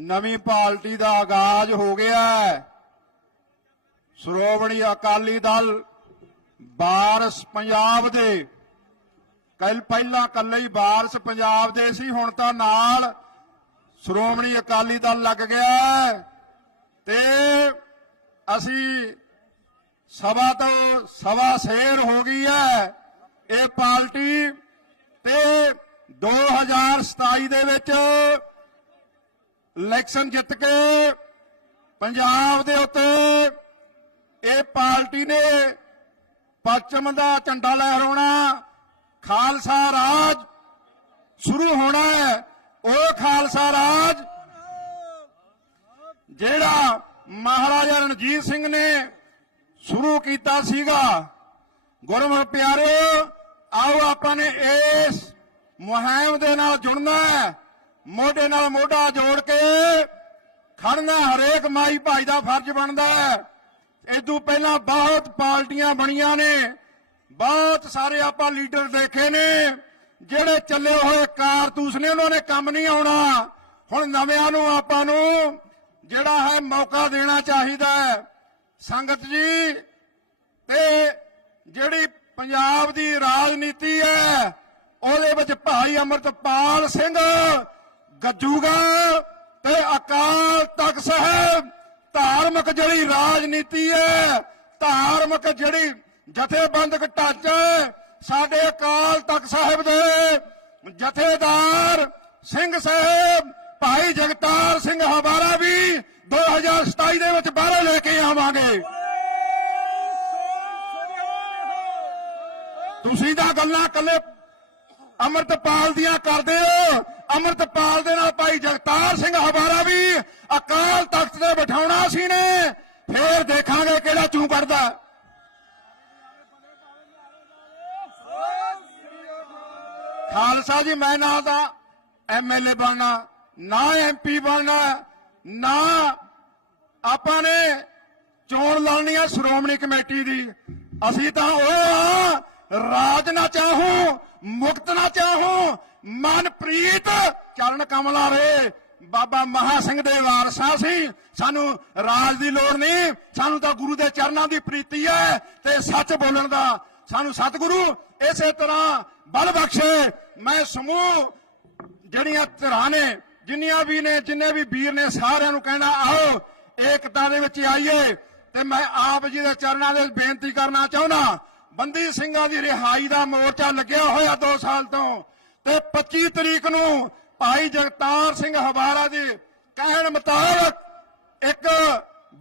ਨਵੀਂ ਪਾਰਟੀ ਦਾ ਆਗਾਜ਼ ਹੋ ਗਿਆ ਹੈ। ਸ਼੍ਰੋਮਣੀ ਅਕਾਲੀ ਦਲ ਬਾਰਸ ਪੰਜਾਬ ਦੇ। ਕੱਲ ਪਹਿਲਾਂ ਕੱਲੇ ਹੀ ਬਾਰਸ ਪੰਜਾਬ ਦੇ ਸੀ, ਹੁਣ ਤਾਂ ਨਾਲ ਸ਼੍ਰੋਮਣੀ ਅਕਾਲੀ ਦਲ ਲੱਗ ਗਿਆ ਹੈ। ਤੇ ਅਸੀਂ ਸਵਾ ਤੋਂ ਸਵਾ ਸ਼ੇਰ ਹੋ ਗਈ ਹੈ ਇਹ ਪਾਰਟੀ ਤੇ 2027 ਦੇ ਵਿੱਚ ਇਲੈਕਸ਼ਨ ਜਿੱਤ ਕੇ ਪੰਜਾਬ ਦੇ ਉੱਤੇ ਇਹ ਪਾਰਟੀ ਨੇ ਪੱਛਮ ਦਾ ਝੰਡਾ ਲਹਿਰਾਉਣਾ, ਖਾਲਸਾ ਰਾਜ ਸ਼ੁਰੂ ਹੋਣਾ ਹੈ। ਉਹ ਖਾਲਸਾ ਰਾਜ ਜਿਹੜਾ ਮਹਾਰਾਜਾ ਰਣਜੀਤ ਸਿੰਘ ਨੇ ਸ਼ੁਰੂ ਕੀਤਾ ਸੀਗਾ। ਗੁਰਮੁਖ ਪਿਆਰਿਓ ਆਓ ਆਪਾਂ ਨੇ ਇਸ ਮੁਹਿੰਮ ਦੇ ਨਾਲ ਜੁੜਨਾ ਹੈ। ਮੋਢੇ ਨਾਲ ਮੋਢਾ ਜੋੜ ਕੇ ਖੜਨਾ ਹਰੇਕ ਮਾਈ ਭਾਈ ਦਾ ਫਰਜ਼ ਬਣਦਾ ਹੈ। ਇਦੋਂ ਪਹਿਲਾਂ ਬਹੁਤ ਪਾਰਟੀਆਂ ਬਣੀਆਂ ਨੇ। ਬਹੁਤ ਸਾਰੇ ਆਪਾਂ ਲੀਡਰ ਦੇਖੇ ਨੇ। ਜਿਹੜੇ ਚੱਲੇ ਹੋਏ ਕਾਰਤੂਸ ਨੇ, ਉਹਨਾਂ ਨੇ ਕੰਮ ਨਹੀਂ ਆਉਣਾ। ਹੁਣ ਨਵਿਆਂ ਨੂੰ ਆਪਾਂ ਨੂੰ ਜਿਹੜਾ ਹੈ ਮੌਕਾ ਦੇਣਾ ਚਾਹੀਦਾ ਹੈ। ਸੰਗਤ ਜੀ, ਤੇ ਜਿਹੜੀ ਪੰਜਾਬ ਦੀ ਰਾਜਨੀਤੀ ਹੈ, ਉਹਦੇ ਵਿੱਚ ਭਾਈ ਅਮਰਤਪਾਲ ਸਿੰਘ ਗੱਜੂਗਾ ਤੇ ਅਕਾਲ ਤਖਤ ਸਾਹਿਬ, ਧਾਰਮਿਕ ਜਿਹੜੀ ਰਾਜਨੀਤੀ ਹੈ, ਧਾਰਮਿਕ ਜਿਹੜੀ ਜਥੇਬੰਦਕ ਢਾਂਚਾ ਸਾਡੇ ਅਕਾਲ ਤਖਤ ਸਾਹਿਬ ਦੇ ਜਥੇਦਾਰ ਸਿੰਘ ਸਾਹਿਬ, ਭਾਈ ਜਗਤਾਰ ਸਿੰਘ ਹਵਾਰਾ ਵੀ 2027 ਦੇ ਵਿੱਚ ਬਾਹਰ ਲੈ ਕੇ ਆਵਾਂਗੇ। ਤੁਸੀਂ ਤਾਂ ਗੱਲਾਂ ਕੱਲੇ ਅਮਰਤਪਾਲ ਦੀਆਂ ਕਰਦੇ ਹੋ ਅਮਰਤਪਾਲ ਦੇ ਨਾਲ ਭਾਈ ਜਗਤਾਰ ਸਿੰਘ ਹਵਾਰਾ ਵੀ ਅਕਾਲ ਤਖਤ ਤੇ ਬਿਠਾਉਣਾ ਸੀ ਨੇ। ਫੇਰ ਦੇਖਾਂਗੇ ਕਿਹੜਾ ਚੂੰ ਕਰਦਾ ਖਾਲਸਾ ਜੀ ਮੈਂ ਨਾ ਤਾਂ ਐਮਐਲਏ ਬਣਨਾ ਨਾ ਐਮਪੀ ਬਣਨਾ ਨਾ ਆਪਾਂ ਨੇ ਚੋਣ ਲੜਨੀ ਹੈ ਸ਼੍ਰੋਮਣੀ ਕਮੇਟੀ ਦੀ। ਅਸੀਂ ਤਾਂ ਉਹ ਆ, ਰਾਜ ਨਾ ਚਾਹੂੰ ਮੁਕਤ ਨਾ ਚਾਹੂੰ ਮਨਪ੍ਰੀਤ ਚਰਨ ਕਮਲਾ ਰੇ। ਬਾਬਾ ਮਹਾ ਸਿੰਘ ਦੇ ਵਾਰਸਾ ਸੀ। ਸਾਨੂੰ ਰਾਜ ਦੀ ਲੋੜ ਨਹੀਂ। ਸਾਨੂੰ ਤਾਂ ਗੁਰੂ ਦੇ ਚਰਨਾਂ ਦੀ ਪ੍ਰੀਤੀ ਹੈ ਤੇ ਸੱਚ ਬੋਲਣ ਦਾ। ਸਾਨੂੰ ਸਤਿਗੁਰੂ ਇਸੇ ਤਰ੍ਹਾਂ ਬਲ ਬਖਸ਼ੇ। ਮੈਂ ਸਮੂਹ ਜਿਹੜੀਆਂ ਧਿਰਾਂ ਨੇ, ਜਿੰਨੀਆਂ ਵੀ ਨੇ, ਜਿੰਨੇ ਵੀ ਵੀਰ ਨੇ, ਸਾਰਿਆਂ ਨੂੰ ਕਹਿਣਾ, ਆਓ, ਏਕਤਾ ਦੇ ਵਿੱਚ ਆਈਏ। ਤੇ ਮੈਂ ਆਪ ਜੀ ਦੇ ਚਰਨਾਂ ਦੇ ਬੇਨਤੀ ਕਰਨਾ ਚਾਹੁੰਦਾ। ਬੰਦੀ ਸਿੰਘਾਂ ਦੀ ਰਿਹਾਈ ਦਾ ਮੋਰਚਾ ਲੱਗਿਆ ਹੋਇਆ 2 ਸਾਲ ਤੋਂ। ਤੇ 25 ਤਰੀਕ ਨੂੰ ਭਾਈ ਜਗਤਾਰ ਸਿੰਘ ਹਵਾਰਾ ਦੇ ਕਹਿਣ ਮੁਤਾਬਕ ਇੱਕ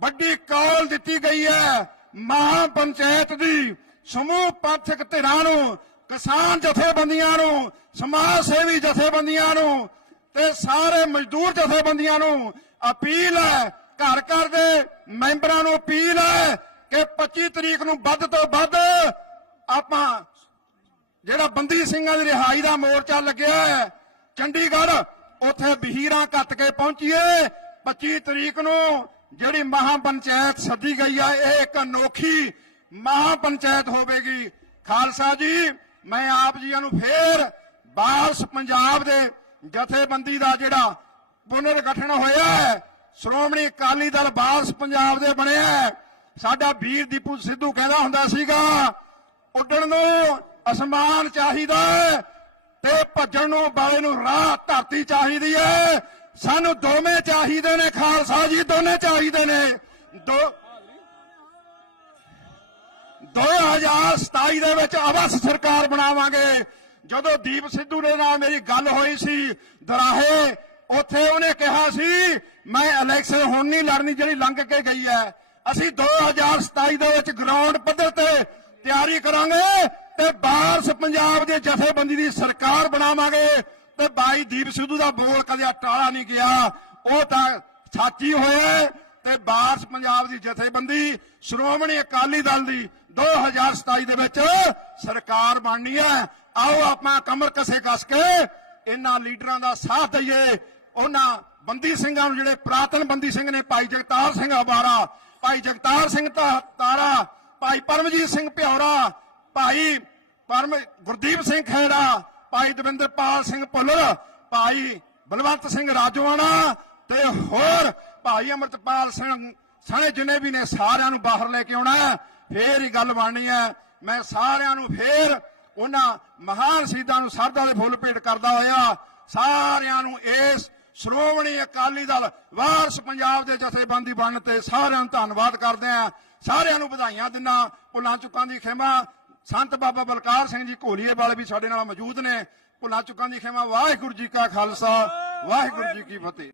ਵੱਡੀ ਕਾਲ ਦਿੱਤੀ ਗਈ ਹੈ ਮਹਾ ਪੰਚਾਇਤ ਦੀ, ਸਮੂਹ ਪੰਥਕ ਧਿਰਾਂ ਨੂੰ, ਕਿਸਾਨ ਜਥੇਬੰਦੀਆਂ ਨੂੰ, ਸਮਾਜ ਸੇਵੀ ਜਥੇਬੰਦੀਆਂ ਨੂੰ ਤੇ ਸਾਰੇ ਮਜ਼ਦੂਰ ਜਥੇਬੰਦੀਆਂ ਨੂੰ ਅਪੀਲ ਹੈ, ਘਰ ਘਰ ਦੇ ਮੈਂਬਰਾਂ ਨੂੰ ਅਪੀਲ ਹੈ ਕਿ 25 ਤਰੀਕ ਨੂੰ ਵੱਧ ਤੋਂ ਵੱਧ ਆਪਾਂ ਜਿਹੜਾ ਬੰਦੀ ਸਿੰਘਾਂ ਦੀ ਰਿਹਾਈ ਦਾ ਮੋਰਚਾ ਲੱਗਿਆ ਹੈ, ਚੰਡੀਗੜ੍ਹ, ਉੱਥੇ ਬਹੀਰਾਂ ਕੱਟ ਕੇ ਪਹੁੰਚੀਏ। 25 ਤਰੀਕ ਨੂੰ ਜਿਹੜੀ ਮਹਾ ਪੰਚਾਇਤ ਸੱਦੀ ਗਈ ਹੈ ਇਹ ਇੱਕ ਅਨੋਖੀ ਮਹਾ ਪੰਚਾਇਤ ਹੋਵੇਗੀ। ਖਾਲਸਾ ਜੀ, ਮੈਂ ਆਪ ਜੀਆਂ ਨੂੰ ਫੇਰ ਬਾਰਸ ਪੰਜਾਬ ਦੇ ਜਥੇਬੰਦੀ ਦਾ ਜਿਹੜਾ ਪੁਨਰ ਗਠਨ ਹੋਇਆ ਹੈ, ਸ਼੍ਰੋਮਣੀ ਅਕਾਲੀ ਦਲ ਬਾਰਸ ਪੰਜਾਬ ਦੇ ਬਣਿਆ ਸਾਡਾ ਵੀਰ ਦੀਪੂ ਸਿੱਧੂ ਕਹਿੰਦਾ ਹੁੰਦਾ ਸੀਗਾ, ਉੱਡਣ ਨੂੰ ਅਸਮਾਨ ਚਾਹੀਦਾ ਤੇ ਭੱਜਣ ਨੂੰ ਬਾਲੇ ਨੂੰ ਰਾਹ ਧਰਤੀ ਚਾਹੀਦੀ ਹੈ। ਸਾਨੂੰ ਦੋਵੇਂ ਚਾਹੀਦੇ ਨੇ, ਖਾਲਸਾ ਜੀ, ਦੋਨੇ ਚਾਹੀਦੇ ਨੇ। ਦੋ 2027 ਦੇ ਵਿੱਚ ਅਵਸ ਸਰਕਾਰ ਬਣਾਵਾਂਗੇ। ਜਦੋਂ ਦੀਪ ਸਿੱਧੂ ਦੇ ਨਾਲ ਮੇਰੀ ਗੱਲ ਹੋਈ ਸੀ, ਦਰਾਹੇ, ਉੱਥੇ ਉਹਨੇ ਕਿਹਾ ਸੀ, ਮੈਂ ਇਲੈਕਸ਼ਨ ਹੁਣ ਨਹੀਂ ਲੜਨੀ ਜਿਹੜੀ ਲੰਘ ਕੇ ਗਈ ਹੈ। ਅਸੀਂ 2027 ਦੇ ਵਿੱਚ ਗਰਾਊਂਡ ਪੱਧਰ ਤੇ ਤਿਆਰੀ ਕਰਾਂਗੇ ਤੇ ਬਾਰਸ ਪੰਜਾਬ ਦੇ ਜਥੇਬੰਦੀ ਦੀ ਸਰਕਾਰ ਬਣਾਵਾਂਗੇ। ਤੇ ਬਾਈ ਦੀਪ ਸਿੱਧੂ ਦਾ ਬੋਲ ਕਦੇ ਟਾਲਾ ਨਹੀਂ ਗਿਆ। ਉਹ ਤਾਂ ਸਾਚੀ ਹੋਇਆ ਤੇ ਬਾਰਸ ਪੰਜਾਬ ਦੀ ਜਥੇਬੰਦੀ, ਸ਼੍ਰੋਮਣੀ ਅਕਾਲੀ ਦਲ ਦੀ 2027 ਦੇ ਵਿੱਚ ਸਰਕਾਰ ਬਣਨੀ ਹੈ। ਆਓ ਆਪਾਂ ਕਮਰ ਕਸੇ ਕੱਸ ਕੇ ਇਹਨਾਂ ਲੀਡਰਾਂ ਦਾ ਸਾਥ ਦਈਏ। ਉਹਨਾਂ ਬੰਦੀ ਸਿੰਘਾਂ ਨੂੰ ਜਿਹੜੇ ਪ੍ਰਾਤਨ ਬੰਦੀ ਸਿੰਘ ਨੇ ਭਾਈ ਜਗਤਾਰ ਸਿੰਘ ਹਵਾਰਾ ਭਾਈ ਜਗਤਾਰ ਸਿੰਘ ਤਾਰਾ, ਭਾਈ ਪਰਮਜੀਤ ਸਿੰਘ ਪਿਹੌਰਾ ਭਾਈ ਪਰਮ ਗੁਰਦੀਪ ਸਿੰਘ ਖੈਰਾ ਭਾਈ ਦਵਿੰਦਰਪਾਲ ਸਿੰਘ ਭੁੱਲਰ, ਭਾਈ ਬਲਵੰਤ ਸਿੰਘ ਰਾਜਵਾਨਾ ਤੇ ਹੋਰ ਭਾਈ ਅਮਰਤਪਾਲ ਸਿੰਘ ਸਣੇ ਜਿੰਨੇ ਵੀ ਨੇ ਸਾਰਿਆਂ ਨੂੰ ਬਾਹਰ ਲੈ ਕੇ ਆਉਣਾ ਫੇਰ ਹੀ ਗੱਲ ਬਣਨੀ ਹੈ। ਮੈਂ ਸਾਰਿਆਂ ਨੂੰ ਫੇਰ ਉਹਨਾਂ ਮਹਾਨ ਸ਼ਹੀਦਾਂ ਨੂੰ ਸਰਦਾ ਦੇ ਫੁੱਲ ਭੇਟ ਕਰਦਾ ਹੋਇਆ। ਸਾਰਿਆਂ ਨੂੰ ਇਸ ਸ਼੍ਰੋਮਣੀ ਅਕਾਲੀ ਦਲ ਵਾਰਸ ਪੰਜਾਬ ਦੇ ਜਥੇਬੰਦੀ ਬਣਨ ਤੇ ਸਾਰਿਆਂ ਨੂੰ ਧੰਨਵਾਦ ਕਰਦੇ ਆ ਸਾਰਿਆਂ ਨੂੰ ਵਧਾਈਆਂ ਦਿੰਦਾ। ਭੁੱਲਾਂ ਚੁੱਕਾਂ ਦੀ ਖਿਮਾ। ਸੰਤ ਬਾਬਾ ਬਲਕਾਰ ਸਿੰਘ ਜੀ ਘੋਲੀਏ ਵਾਲੇ ਵੀ ਸਾਡੇ ਨਾਲ ਮੌਜੂਦ ਨੇ। ਭੁੱਲਾਂ ਚੁੱਕਾਂ ਦੀ ਖਿਮਾ। ਵਾਹਿਗੁਰੂ ਜੀ ਕਾ ਖਾਲਸਾ, ਵਾਹਿਗੁਰੂ ਜੀ ਕੀ ਫਤਿਹ।